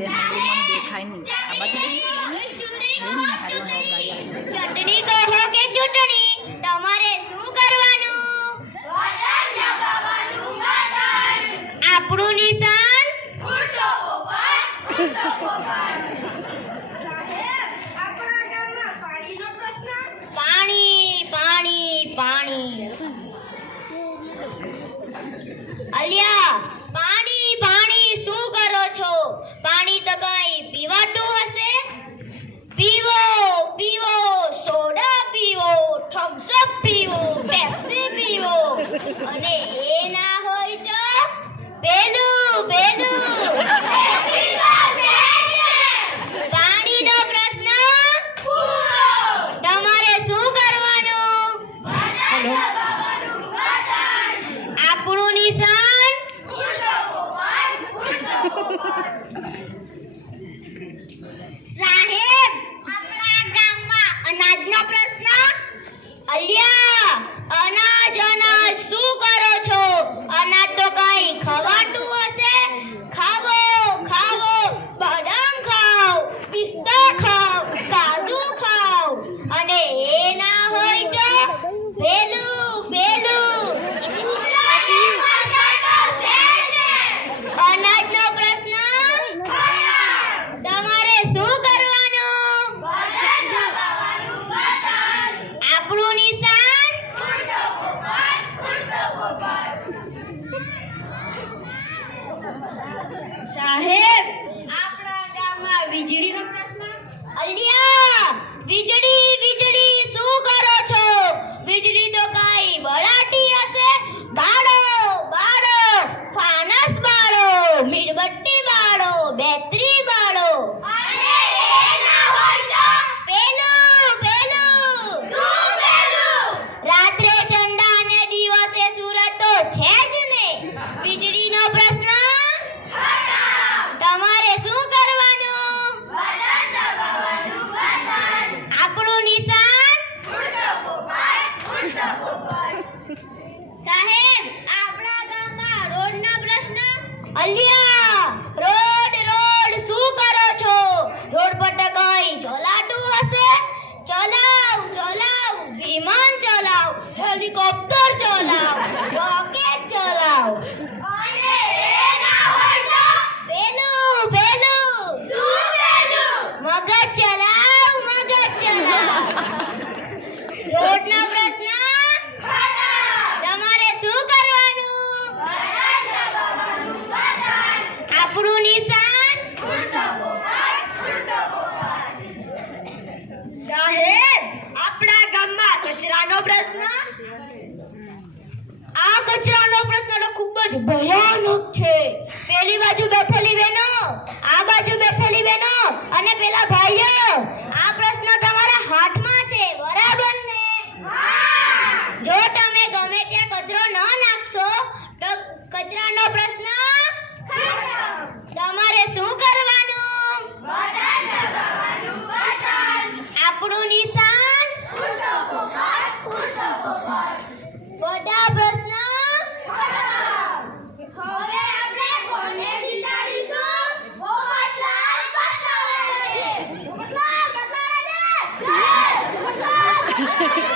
બેન મને દેખાય નહીં આ બાજુ ચટણી કહો કે ચૂંટણી તમારે શું કરવાનું? આપણું નિશાન પાણી પાણી પાણી અલ્યા પાણી પાણી શું કરો છો? પાણી તો કઈ પીવાતું હશે? પીવો પીવો સોડા પીવો થમ્સ અપ પીવો પેપ્સી પીવો અને એ ના હોય તો પેલું પેલું પાણીનો પ્રશ્ન તમારે શું કરવાનું? આપણું નિશાન સાહેબ આપણા ગામમાં અનાજનો પ્રશ્ન અલ્યા અનાજ અનાજ શું કરો છો? અનાજ તો કઈ ખવાતું હશે? ખાવો ખાવો બદામ ખાઓ પિસ્તા ખાઓ કાજુ ખાઓ અને એ ના હોય તો પેલું પેલું અનાજનો પ્રશ્ન તમારે શું કરવાનું? આપણું નિશાન સાહેબ આપણા ગામમાં વીજળીનો પ્રશ્ન અલ્યા વીજળી વીજળી શું કરો છો? વીજળી તો કઈ બળાટી હશે? બાળો બાળો ફાનસ બાળો મીણબત્તી બાળો બેટરી બાળો અને એ ના હોય તો પેલું પેલું શું પેલું? રાત્રે ચંડા અને દિવસે સૂરજ તો છે જ ને. વીજળીનો પ્રશ્ન તમારે શું કરવાનું? આપણું નિશાન સાહેબ આપણા ગામમાં રોડનો પ્રશ્ન અલ્યા રોડ રોડ શું કરો છો? રોડ પર તો કઈ ચલાતું હશે? ચલાવ ચલાવ વિમાન ચલાવ હેલિકોપ્ટર ચલાવ રોકેટ ચલાવ અને એ ના હોય તો પેલું પેલું શું પેલું? મગજ ચલાવ મગજ ચલાવ રોડનો પ્રશ્ન તમારે શું કરવાનું? આપણું નિશાન સાહેબ આપણા ગામમાં કચરાનો પ્રશ્ન આ કચરાનો પ્રશ્ન તો ખૂબ જ ભયાનક છે. પેલી બાજુ બેઠેલી બહેનો આ બાજુ બેઠેલી બહેનો અને પેલા ભાઈઓ આ પ્રશ્ન તમારા હાથમાં છે બરાબર ને? જો તમે ગમે ત્યાં કચરો ન નાખશો તો કચરાનો પ્રશ્ન તમારે શું કરવાનું? આપણું નિશાન બધા પ્રશ્ન હવે આપણે કોને જીતાડીશું? મોહનલાલ બતલાવા દે.